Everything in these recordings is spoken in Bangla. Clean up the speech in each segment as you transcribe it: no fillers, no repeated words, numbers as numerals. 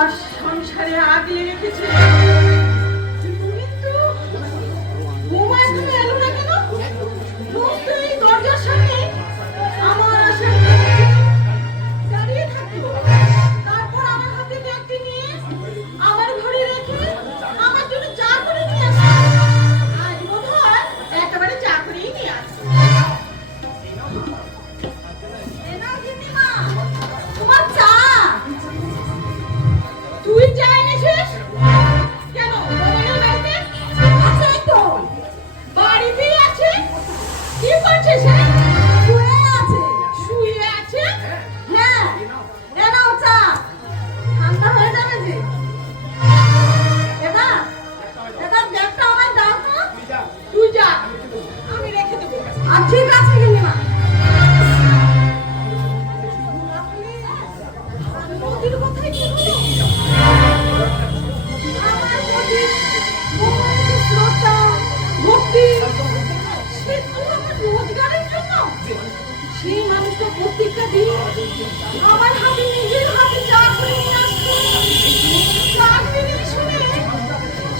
আমার সংসারে আগলে রেখেছে, কিন্তু বৌমা এখনো এলো না কেন? রোজ তো এই দরজার সামনে আমার আশার দাঁড়িয়ে থাকতো, তারপর আমার হাতে ব্যাগটি নিয়ে আমার ঘরে রেখে আমার জন্য চা করে নিয়ে আসে। আজ বোধ হয় একেবারে চা করেই নিয়ে আসে। তোমার চা। তুই চা এনেছিস কেন? বাড়িতে আছে তো, বাড়িতেই আছে। কি করছে সে? শুয়ে আছে। শুয়ে আছে? হ্যাঁ, এনাও চা, ঠান্ডা হয়ে যাবে যে। এটা ব্যাগটা আমায় দাও তো। তুই যা, আমি রেখে দেবো। আর ঠিক আছে গিন্নিমা। নদীর কথাই কি হলো? আমার নদী শ্রদ্ধা ভক্তি, সে তো আমার রোজগারের জন্য। সেই মানুষটা প্রত্যেকটা দিন আমার হাতে নিজের হাতে চা করে নিয়ে আসতো। চা খেয়ে শুনে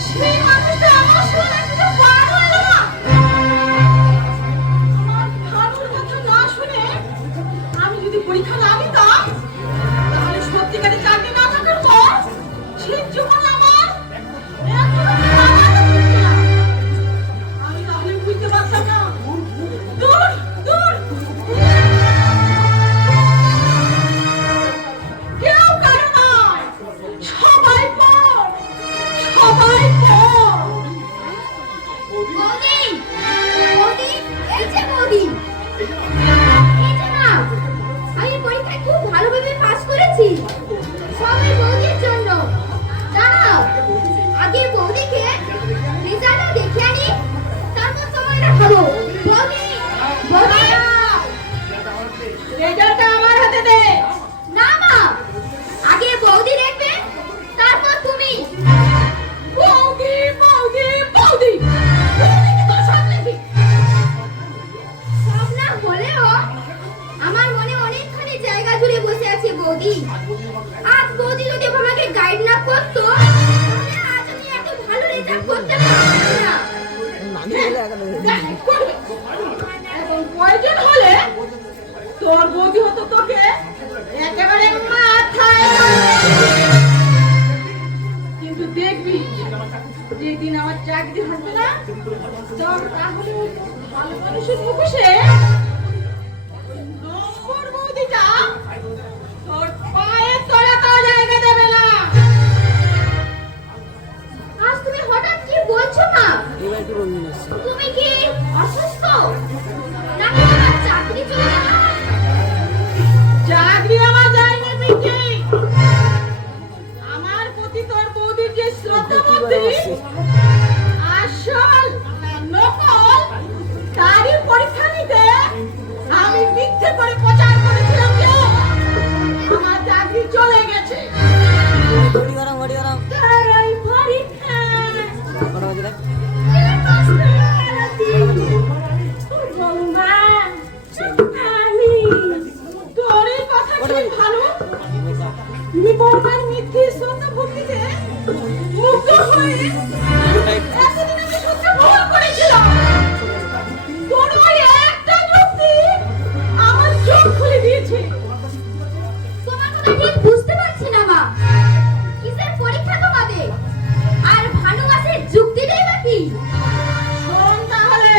সেই মানুষটা আমার শুনে একটু বার হলো না। আমার ভানুর কথা না শুনে আমি যদি পরীক্ষা না দিতাম, তাহলে সত্যিকারে চাকরি না থাকার পর সেই জীবন আমার এখনো কামাতে হতো না। আমি তাহলে বুঝতে পারতাম না। দূর দূর, কেউ কারো নয়, সবাই পর, সবাই পর। বৌদি, বৌদি, এই যে বৌদি, এই যে মা, আমি পরীক্ষায় খুব ভালোভাবে পাস করেছি, সবাই বৌদির জন্য। দাঁড়াও, আগে বৌদিকে রেজাল্টটা দেখে আনি, তারপর তোমাকে খাবো। বৌদি, বৌদি, রেজাল্টটা আমার হাতে দে। না মা, আগে বৌদি দেখবে, তারপর তুমি। বৌদি বৌদি বৌদি, বৌদিকে তো সামনে দি। সব না হলেও আমার মনে অনেকখানি জায়গা জুড়ে বসে আছে বৌদি। আজ বৌদি যদি আমাকে গাইড না করতো, তাহলে আজ আমি এত ভালো রেজাল্ট করতে পারতাম না। দেখ, করবে। এখন প্রয়োজন হলে তোর বৌদি হতো তোকে একেবারে মাথায় তুলে। কিন্তু দেখবি যেদিন আমার চাকরি থাকবে না, তাহলে ওই ভালো মানুষের মুখোশে নম্বর বৌদিটা তোর পায়ের তলাতেও জায়গা দেবে না। আজ তুমি হঠাৎ কি বলছো মা? তুমি কি অসুস্থ নাকি আমার চাকরি চলে গেল? চাকরি আমার যায়নি পিঙ্কি। আমার প্রতি তোর বৌদির যে শ্রদ্ধা ভক্তি, আসল না নকল, তারই পরীক্ষা নিতে আমি মিথ্যে করে প্রচার করেছিলাম যে আমার চাকরি চলে গেছে। তার ওই পরীক্ষা বৌমা, আমি তোর এই কথা কি ভালো? তুমি বৌমার মিথ্যে শ্রদ্ধা ভক্তিতে মুগ্ধ হয়ে এতদিন আমি সত্য ভুল করেছিলাম। তোর ওই একটা যুক্তি আমার চোখ খুলে দিয়েছে। তোমার কথা ঠিক বুঝতে পারছি না মা। কিসের পরীক্ষা তোমাদের? আর ভানু মাসের যুক্তিটাই বা কি? শোন তাহলে,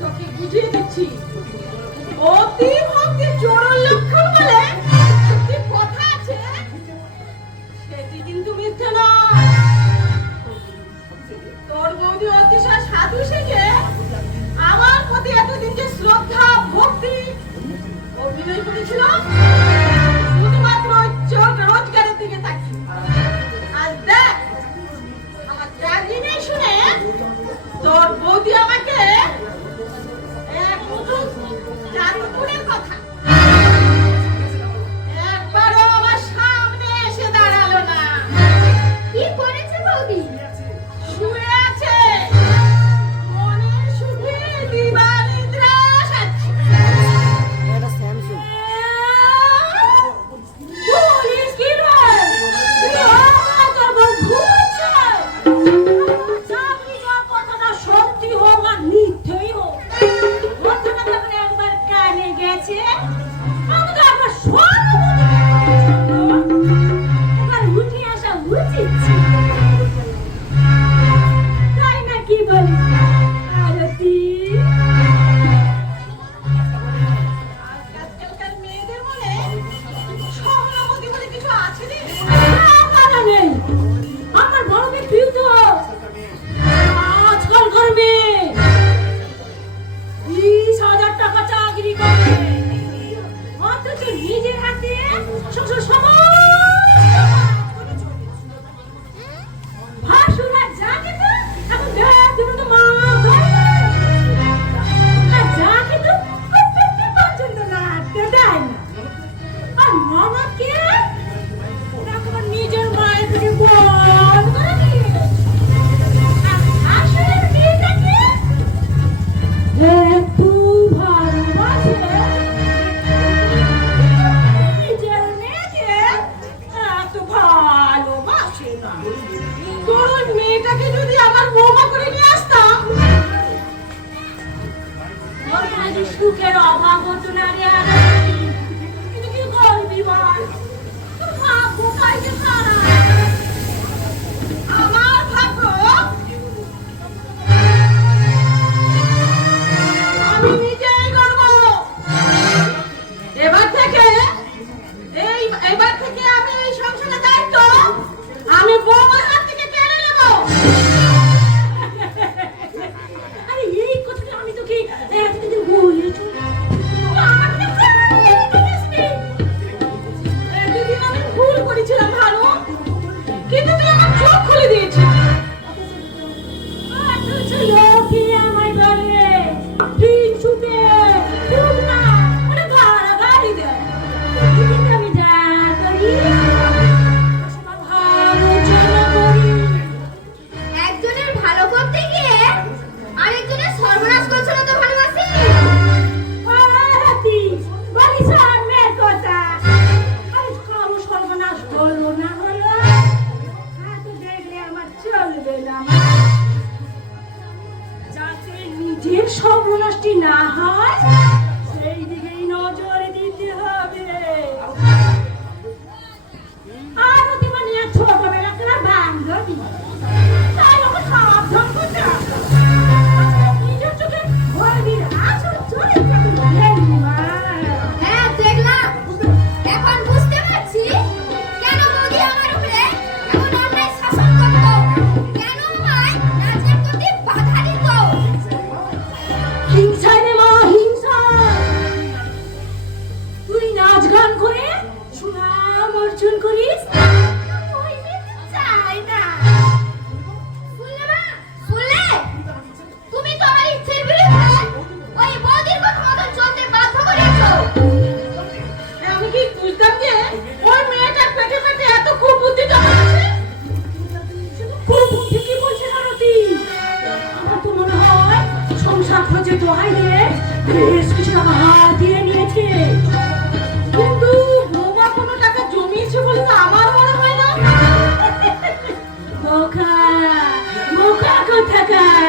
তোকে বুঝিয়ে দিচ্ছি। অতি ভক্তি চোরের লক্ষণ বলে একটি কথা আছে, সেটি কিন্তু মিথ্যে নয়। তোর বৌদি অতিশয় সাধু সেজে আমার প্রতি এতদিন যে শ্রদ্ধা ভক্তি অভিনয় করেছিল, শুধুমাত্র ওই চোখ রোজগারের দিকে তাকি। আর দেখ, আমার চাকরি নেই শুনে তোর বৌদি আমাকে এক মুঠো চাঁদপুরের কথা একবারও আমার সামনে এসে দাঁড়ালো না। কি করেছে বৌদি? শুয়ে আছে, মনের সুখে দিবানিদ্রা সাচ্ছে। এটা স্যামসুং। বলিস কি রে? তৈরি করে, অথচ নিজের হাতে সংসার সমস্ত কাজ করে চলেছে। ভাসুরা যা খেত এখন দেখ তো মা আর যা খেত পছন্দ না দেয় না। আর মামাকে এখন নিজের মায়ের থেকে বল করে দিয়ে আসলে মেয়েটাকে একটু ভালোবাসে, নিজের মেয়েকে এত ভালোবাসে না। তোর মেয়েটাকে যদি আমার বৌমা করে নিয়ে আসতাম, ওর কাছে সুখের অভাব হতো না রে। কিন্তু কি করবি বল, তোর ভাগ্য কাইকে খারাপ। আমার ভাগ্য আমি নিজেই করব। এবার থেকে আমি এই সংসারের দায়িত্ব আমি বৌমার হাত থেকে কেড়ে নেব। আরে এই কথাটা আমি তোকে এতদিন বলেছি, আমাকে এতদিন আমি ভুল করেছিলাম ভালো, কিন্তু তুই আমার চোখ খুলে দিয়েছিস। অথচ লোকে আমায় বলে দিন ছুটে খুব না মানে গাড়ি দেয়, কিন্তু আমি যা করি সবার ভালোর জন্য করি। একজনের ভালো করতে গিয়ে আরেকজনের সর্বনাশ করছো না তো ভালোবাসি। হাতি বলি সামনের কথা, আরে কারো সর্বনাশ হলো না হলো হাতে দেখলে আমার চলবে না। যাতে নিজের সর্বনাশটি না হয় সেই দিকেই নজর দিতে হবে। আর অতি মানে ছোটবেলাকার বান্ধবী, তাই ওকে সাবধান করতে হবে। নিজের চোখে ভয় দিয়ে আসল চরিত্রকে দেখবি মা। হ্যাঁ দেখলাম, এখন বুঝতে পারছি কেন মোদি আমার উপরে এমন অন্যায় শাসন করতো, কেন আমায় নাচের প্রতি বাধা দিত। হিংসায় রে মা, হিংসা। তুই নাচ গান করে সুনাম অর্জন করিস, ওই মেয়েকে চাই না। শুনলে মা, শুনলে? তুমি তো আমার ইচ্ছের বিরুদ্ধে ওই বৌদির কথা মতো চলতে বাধ্য করেছো। আমি কি বুঝতাম যে ওই মেয়েটার পেটে পেটে এত কুবুদ্ধি জমা আছে? কুবুদ্ধি কি বলছে রতি? আমার তো মনে হয় সংসার খোঁজে দোহাই দিয়ে বেশ কিছু টাকা হাত দিয়ে নিয়েছে, কিন্তু বৌমা কোনো টাকা জমিয়েছে বলে তো আমার মনে হয় না। বোকা বোকা কোথাকার।